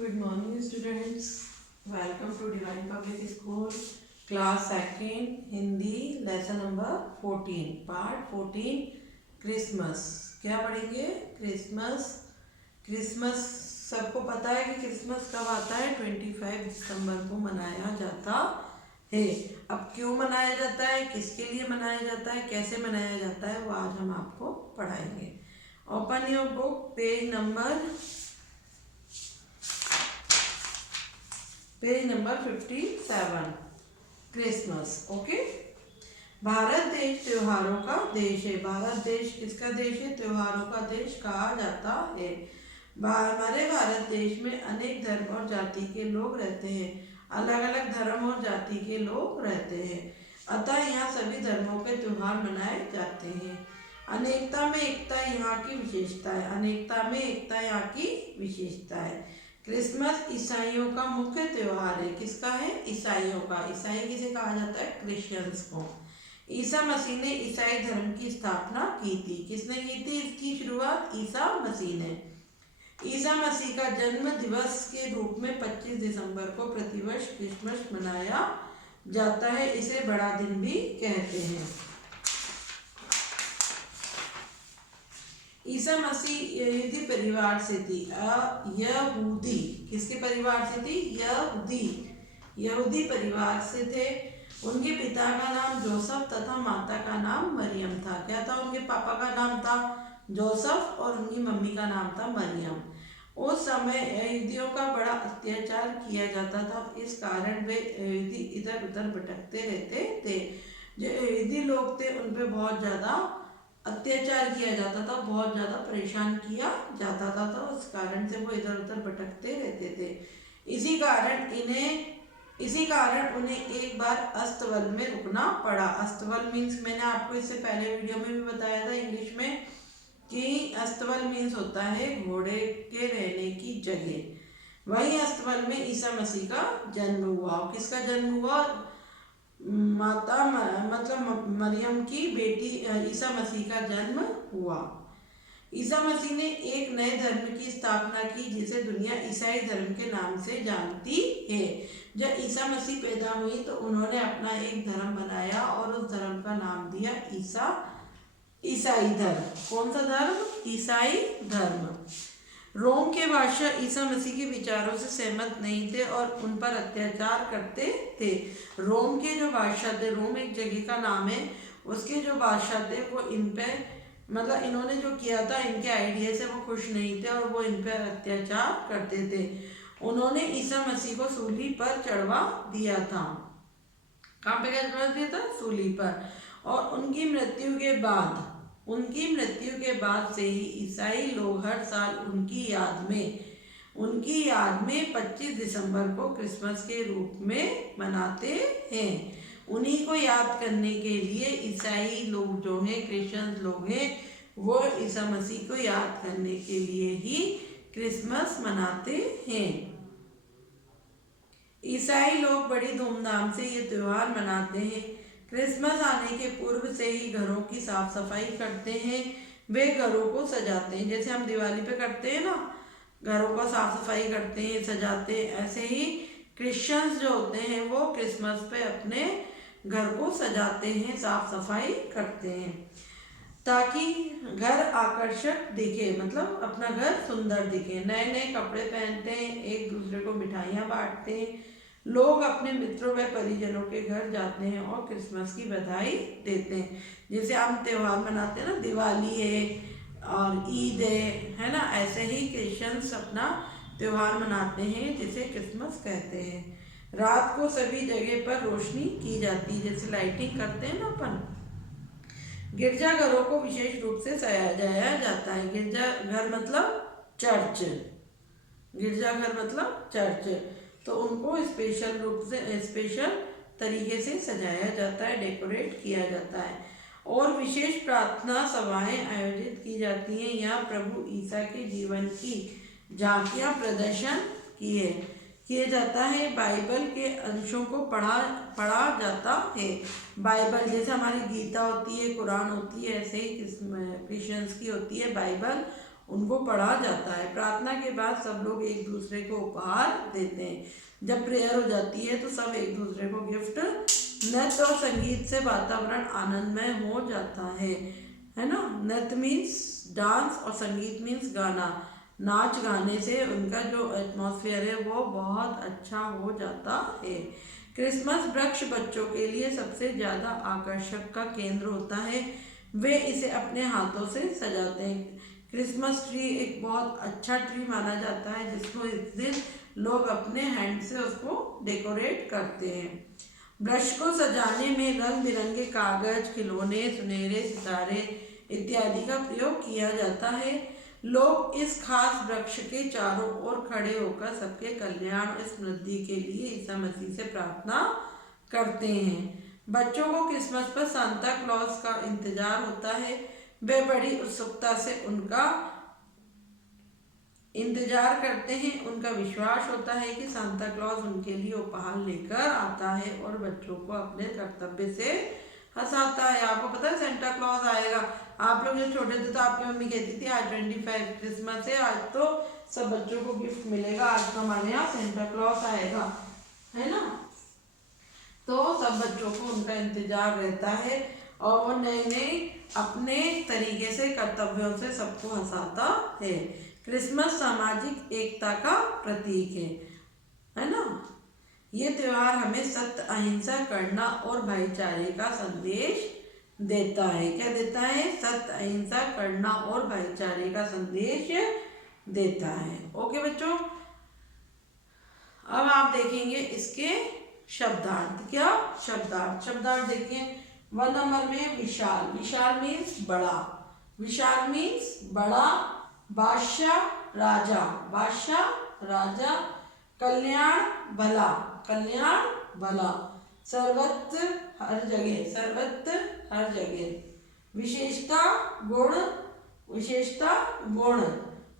Good morning, students. Welcome to Divine Public School, class second, Hindi, lesson number 14, part 14, Christmas. क्या पढ़ेंगे? Christmas. Christmas सबको पता है कि क्रिसमस कब आता है? 25 दिसंबर को मनाया जाता है. अब क्यों मनाया जाता है, किसके लिए मनाया जाता है, कैसे मनाया जाता है, वो आज हम आपको पढ़ाएंगे. Open your book, page number 57. Christmas. Okay. Bharat देश त्योहारों का देश है. भारत देश किसका देश है? त्योहारों का देश कहा जाता है. हमारे भारत देश में अनेक धर्म और जाति के लोग रहते हैं. अलग अलग धर्म और जाति के लोग रहते हैं. अतः यहाँ सभी धर्मों के त्योहार मनाए जाते हैं. अनेकता में एकता यहाँ की विशेषता है. अनेकता में एकता यहाँ की विशेषता है. क्रिसमस ईसाइयों का मुख्य त्योहार है. किसका है? ईसाइयों का. ईसाई किसे कहा जाता है? क्रिश्चियंस को. ईसा मसीह ने ईसाई धर्म की स्थापना की थी. किसने की थी? इसकी शुरुआत ईसा मसीह ने. ईसा मसीह का जन्म दिवस के रूप में 25 दिसंबर को प्रतिवर्ष क्रिसमस मनाया जाता है. इसे बड़ा दिन भी कहते हैं. ईसा मसीह यहूदी परिवार से थी. यहूदी किसके परिवार से थी? यहूदी परिवार से थे. उनके पिता का नाम जोसेफ तथा माता का नाम मरियम था. क्या था? उनके पापा का नाम था जोसेफ और उनकी मम्मी का नाम था मरियम. उस समय यहूदियों का बड़ा अत्याचार किया जाता था. इस कारण वे यहूदी इधर उधर भटकते रहते थे. जो यहूदी लोग थे उन पे बहुत ज़्यादा अत्याचार किया जाता था, बहुत ज़्यादा परेशान किया जाता था. तो उस कारण से वो इधर उधर भटकते रहते थे. इसी कारण उन्हें एक बार अस्तबल में रुकना पड़ा. अस्तबल मीन्स मैंने आपको इससे पहले वीडियो में भी बताया था इंग्लिश में कि अस्तबल मीन्स होता है घोड़े के रहने की जगह. वही अस्तबल में ईसा मसीह का जन्म हुआ. किसका जन्म हुआ? माता मतलब मरियम की बेटी ईसा मसीह का जन्म हुआ. ईसा मसीह ने एक नए धर्म की स्थापना की जिसे दुनिया ईसाई धर्म के नाम से जानती है. जब ईसा मसीह पैदा हुई तो उन्होंने अपना एक धर्म बनाया और उस धर्म का नाम दिया ईसाई धर्म. कौन सा धर्म? ईसाई धर्म. रोम के बादशाह ईसा मसीह के विचारों से सहमत नहीं थे और उन पर अत्याचार करते थे. रोम के जो बादशाह थे, रोम एक जगह का नाम है, उसके जो बादशाह थे वो इन पे मतलब इन्होंने जो किया था इनके आइडिया से वो खुश नहीं थे और वो इन पर अत्याचार करते थे. उन्होंने ईसा मसीह को सूली पर चढ़वा दिया था. कहाँ पे चढ़वा दिया था? सूली पर. और उनकी मृत्यु के बाद से ही ईसाई लोग हर साल उनकी याद में 25 दिसंबर को क्रिसमस के रूप में मनाते हैं. उन्हीं को याद करने के लिए ईसाई लोग जो हैं, क्रिश्चियन लोग हैं, वो ईसा मसीह को याद करने के लिए ही क्रिसमस मनाते हैं. ईसाई लोग बड़ी धूमधाम से ये त्योहार मनाते हैं. क्रिसमस आने के पूर्व से ही घरों की साफ सफाई करते हैं. वे घरों को सजाते हैं. जैसे हम दिवाली पे करते हैं ना, घरों को साफ सफाई करते हैं, सजाते हैं, ऐसे ही क्रिश्चियंस जो होते हैं वो क्रिसमस पे अपने घर को सजाते हैं, साफ सफाई करते हैं ताकि घर आकर्षक दिखे, मतलब अपना घर सुंदर दिखे. नए नए कपड़े पहनते हैं, एक दूसरे को मिठाइयाँ बांटते हैं. लोग अपने मित्रों व परिजनों के घर जाते हैं और क्रिसमस की बधाई देते हैं. जैसे हम त्यौहार मनाते हैं ना, दिवाली है और ईद है ना, ऐसे ही क्रिश्चियंस अपना त्यौहार मनाते हैं जिसे क्रिसमस कहते हैं. रात को सभी जगह पर रोशनी की जाती है, जैसे लाइटिंग करते हैं ना अपन. गिरजाघरों को विशेष रूप से सजाया जाता है. गिरजाघर मतलब चर्च. गिरजाघर मतलब चर्च. तो उनको स्पेशल तरीके से सजाया जाता है, डेकोरेट किया जाता है और विशेष प्रार्थना सभाएं आयोजित की जाती हैं. यहाँ प्रभु ईसा के जीवन की झांकियाँ प्रदर्शन किए जाता है. बाइबल के अंशों को पढ़ा जाता है. बाइबल जैसे हमारी गीता होती है, कुरान होती है, ऐसे ही क्रिश्चियंस की होती है बाइबल, उनको पढ़ा जाता है। प्रार्थना के बाद सब लोग एक दूसरे को उपहार देते हैं। जब प्रेयर हो जाती है तो सब एक दूसरे को गिफ्ट, नृत्य और संगीत से वातावरण आनंदमय हो जाता है ना। नृत्य मीन्स डांस और संगीत मीन्स गाना। नाच गाने से उनका जो एटमॉस्फेयर है वो बहुत अच्छा हो जाता है। क्रिसमस वृक्ष बच्चों के लिए सबसे ज़्यादा आकर्षक का केंद्र होता है। वे इसे अपने हाथों से सजाते हैं। क्रिसमस ट्री एक बहुत अच्छा ट्री माना जाता है जिसको इस दिन लोग अपने हैंड से उसको डेकोरेट करते हैं। वृक्ष को सजाने में रंग बिरंगे कागज, खिलौने, सुनहरे सितारे इत्यादि का प्रयोग किया जाता है। लोग इस खास वृक्ष के चारों ओर खड़े होकर सबके कल्याण और समृद्धि के लिए ईसा मसीह से प्रार्थना करते हैं। बच्चों को क्रिसमस पर सांता क्लॉज का इंतजार होता है। वे बड़ी उत्सुकता से उनका इंतजार करते हैं। उनका विश्वास होता है कि सांता क्लॉज उनके लिए उपहार लेकर आता है और बच्चों को अपने कर्तव्य से हंसाता है। आपको पता है सेंटा क्लॉज आएगा। आप लोग जब छोटे थे तो आपकी मम्मी कहती थी आज 25 क्रिसमस है, आज तो सब बच्चों को गिफ्ट मिलेगा, आज तो हमारे यहाँ सेंटा क्लॉज आएगा, है ना। तो सब बच्चों को उनका इंतजार रहता है और वो नए नए अपने तरीके से कर्तव्यों से सबको हंसाता है। क्रिसमस सामाजिक एकता का प्रतीक है ना। ये त्योहार हमें सत्य, अहिंसा, करुणा और भाईचारे का संदेश देता है। क्या देता है? सत्य, अहिंसा, करुणा और भाईचारे का संदेश देता है। ओके बच्चों, अब आप देखेंगे इसके शब्दार्थ। क्या शब्दार्थ? शब्दार्थ देखिए 1 नंबर में विशाल। विशाल मीन्स बड़ा। विशाल मीन्स बड़ा। बादशाह, राजा। बादशाह, राजा। कल्याण, भला। कल्याण, भला। सर्वत्र, हर जगह। सर्वत्र, हर जगह। विशेषता, गुण। विशेषता, गुण।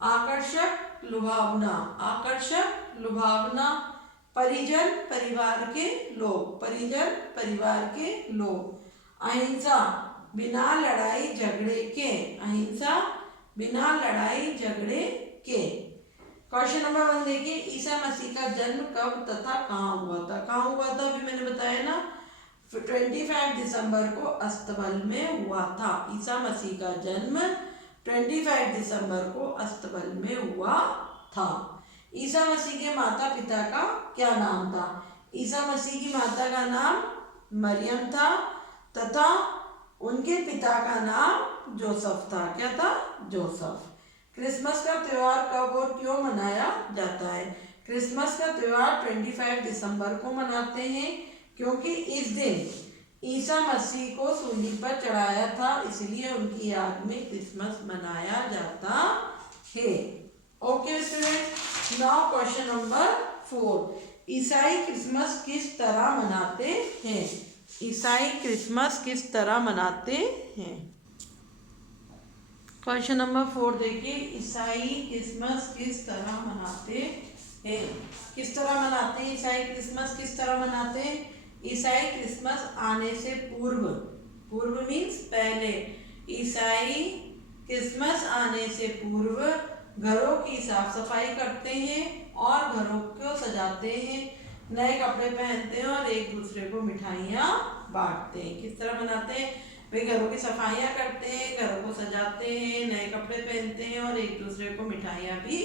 आकर्षक, लुभावना। आकर्षक, लुभावना। परिजन, परिवार के लोग। परिजन, परिवार के लोग। अहिंसा, बिना लड़ाई झगड़े के। अहिंसा, बिना लड़ाई झगड़े के। क्वेश्चन नंबर 1 देखिए, ईसा मसीह का जन्म कब तथा कहाँ हुआ था? कहाँ हुआ था? अभी मैंने बताया ना, 25 दिसंबर को अस्तबल में हुआ था। ईसा मसीह का जन्म 25 दिसंबर को अस्तबल में हुआ था। ईसा मसीह के माता पिता का क्या नाम था? ईसा मसीह की माता का नाम मरियम था तथा उनके पिता का नाम जोसेफ था। क्या था? जोसेफ। क्रिसमस का त्योहार कब और क्यों मनाया जाता है? क्रिसमस का त्योहार 25 दिसंबर को मनाते हैं क्योंकि इस दिन ईसा मसीह को सूली पर चढ़ाया था, इसलिए उनकी याद में क्रिसमस मनाया जाता है। Okay student, now question number 4। ईसाई क्रिसमस किस तरह मनाते हैं? ईसाई क्रिसमस किस तरह मनाते हैं? क्वेश्चन नंबर 4 देखिए, ईसाई क्रिसमस किस तरह मनाते हैं? किस तरह मनाते हैं ईसाई क्रिसमस? किस तरह मनाते हैं? ईसाई क्रिसमस आने से पूर्व। पूर्व मीन्स पहले। ईसाई क्रिसमस आने से पूर्व घरों की साफ सफाई करते हैं और घरों को सजाते हैं, नए कपड़े पहनते हैं और एक दूसरे को मिठाइयाँ बांटते हैं। किस तरह मनाते हैं? वे घरों की सफाइयाँ करते हैं, घरों को सजाते हैं, नए कपड़े पहनते हैं और एक दूसरे को मिठाइयाँ भी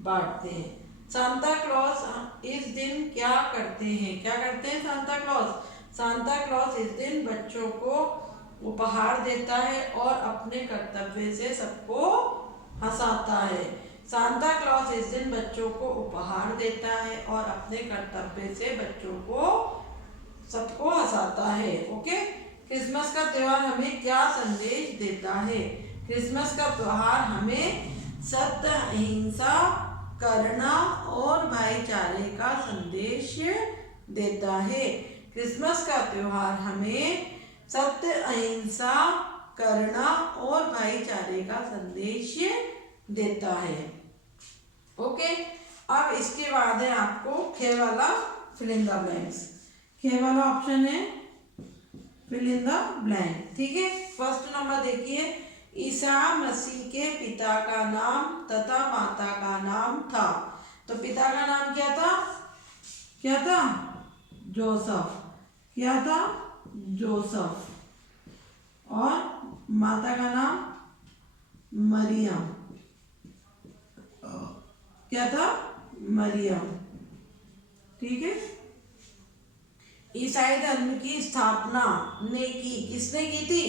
बांटते हैं। सांता क्लॉज इस दिन क्या करते हैं? क्या करते हैं सांता क्लॉज? सांता क्लॉज इस दिन बच्चों को उपहार देता है और अपने कर्तव्य से सबको हंसाता है। सांता क्लॉज इस दिन बच्चों को उपहार देता है और अपने कर्तव्य से बच्चों को सबको हंसाता है। ओके, क्रिसमस का त्योहार हमें क्या संदेश देता है? क्रिसमस का त्योहार हमें सत्य, अहिंसा, करुणा और भाईचारे का संदेश देता है। क्रिसमस का त्योहार हमें सत्य, अहिंसा, करुणा और भाईचारे का संदेश देता है। ओके, अब इसके बाद है आपको खे वाला फिल इन द ब्लैंक्स। खे वाला ऑप्शन है फिल इन द ब्लैंक। ठीक है, फर्स्ट नंबर देखिए, ईसा मसीह के पिता का नाम तथा माता का नाम था। तो पिता का नाम क्या था? क्या था? जोसेफ। क्या था? जोसेफ। और माता का नाम मरियम। क्या था? मरियम। ठीक है। ईसाई धर्म की स्थापना ने की, किसने की थी?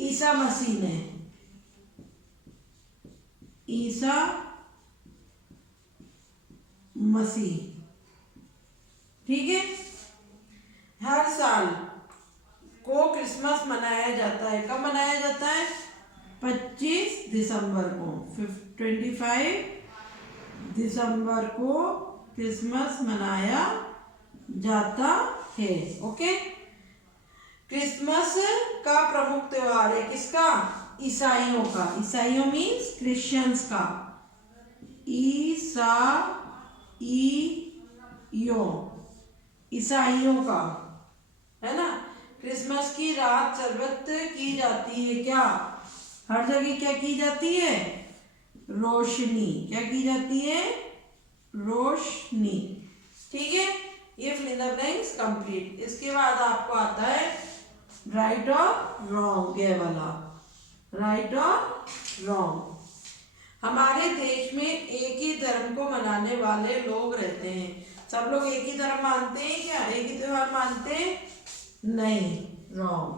ईसा मसीह ने। ईसा मसीह। ठीक है। हर साल को क्रिसमस मनाया जाता है। कब मनाया जाता है? 25 दिसंबर को। 25 दिसंबर को क्रिसमस मनाया जाता है। ओके। क्रिसमस का प्रमुख त्योहार है किसका? ईसाइयों का। ईसाइयों मीन्स क्रिश्चियंस का। ईसाइयों का, है ना। क्रिसमस की रात सर्वत्र की जाती है क्या? हर जगह क्या की जाती है? रोशनी। क्या की जाती है? रोशनी। ठीक है। ये fill in the blanks complete. इसके बाद आपको आता है राइट और रॉन्ग, ये वाला राइट और रॉन्ग। हमारे देश में एक ही धर्म को मनाने वाले लोग रहते हैं। सब लोग एक ही धर्म मानते हैं क्या? एक ही त्योहार मानते हैं? नहीं, रॉन्ग।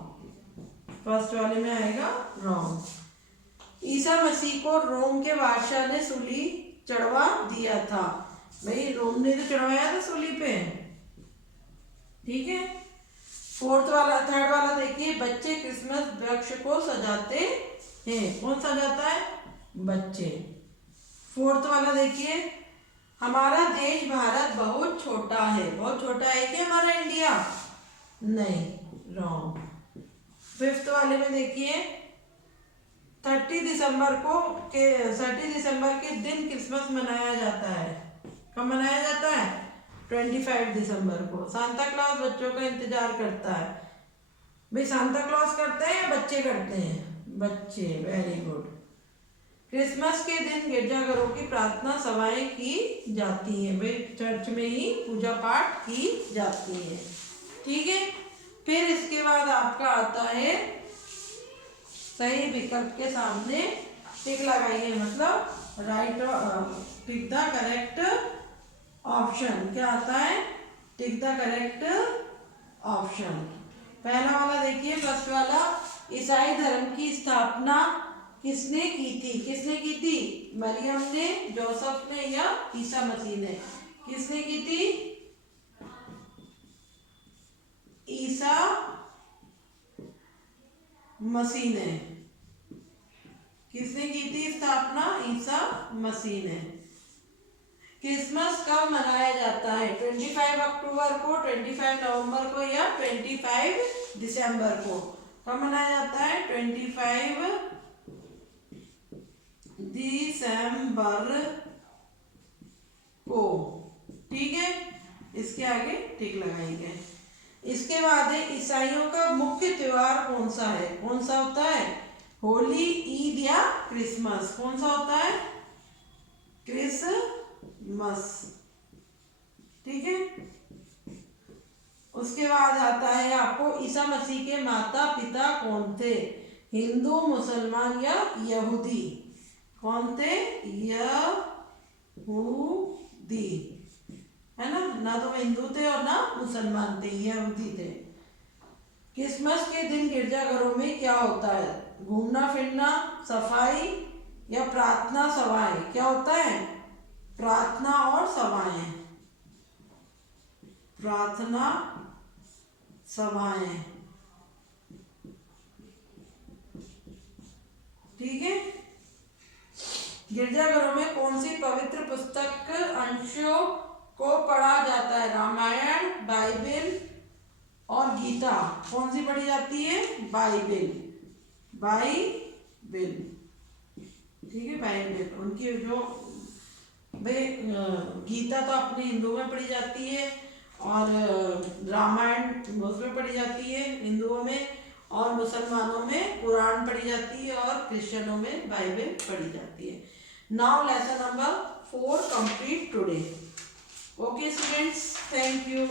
फर्स्ट वाले में आएगा रॉन्ग। ईसा मसीह को रोम के बादशाह ने सूली चढ़वा दिया था। भाई रोम ने तो चढ़वाया था सूली पे। ठीक है। थर्ड वाला देखिए, बच्चे क्रिसमस वृक्ष को सजाते हैं। कौन सजाता है? बच्चे। फोर्थ वाला देखिए, हमारा देश भारत बहुत छोटा है। बहुत छोटा है क्या हमारा इंडिया? नहीं, रॉन्ग। फिफ्थ वाले में देखिए, 30 दिसंबर के दिन क्रिसमस मनाया जाता है। कब मनाया जाता है? 25 दिसंबर को। सांता क्लॉज बच्चों का इंतजार करता है। भाई सांता क्लॉज करते हैं या बच्चे करते हैं? बच्चे। Very good. क्रिसमस के दिन गिरजाघरों की प्रार्थना सभाएं की जाती हैं। भाई चर्च में ही पूजा पाठ की जाती है। ठीक है। फिर इसके बाद आपका आता है सही विकल्प के सामने टिक लगाइए, मतलब right, tick the correct option. क्या आता है? Tick the correct option. पहला वाला देखिए, फर्स्ट वाला, ईसाई धर्म की स्थापना किसने की थी? किसने की थी? मरियम ने, जोसेफ ने या ईसा मसीह ने? किसने की थी? ईसा मसीह ने। किसने की थी स्थापना? ईसा मसीह ने। क्रिसमस कब मनाया जाता है? 25 अक्टूबर को, 25 नवंबर को या 25 दिसंबर को? कब मनाया जाता है? 25 दिसंबर को। ठीक है। इसके आगे टिक लगाएंगे। इसके बाद है ईसाइयों का मुख्य त्योहार कौन सा है? कौन सा होता है? होली, ईद या क्रिसमस? कौन सा होता है? क्रिसमस। ठीक है। उसके बाद आता है आपको ईसा मसीह के माता पिता कौन थे? हिंदू, मुसलमान या यहूदी? कौन थे? यहूदी, है ना। ना तो हिंदू थे और ना मुसलमान थे, यहूदी थे। क्रिसमस के दिन गिरजाघरों में क्या होता है? घूमना फिरना, सफाई या प्रार्थना सभाएं? क्या होता है? प्रार्थना और सभाएं। प्रार्थना सभाएं। ठीक है। गिरजाघरों में कौन सी पवित्र पुस्तक अंशों को पढ़ा जाता है? रामायण, बाइबल और गीता। कौन सी पढ़ी जाती है? बाइबल। बाइबल। ठीक है, बाइबल। उनकी जो भाई गीता तो अपने हिंदुओं में पढ़ी जाती है और रामायण उसमें पढ़ी जाती है हिंदुओं में, और मुसलमानों में कुरान पढ़ी जाती है और क्रिश्चियनों में बाइबल पढ़ी जाती है। Now lesson number 4 complete today. Okay students, thank you.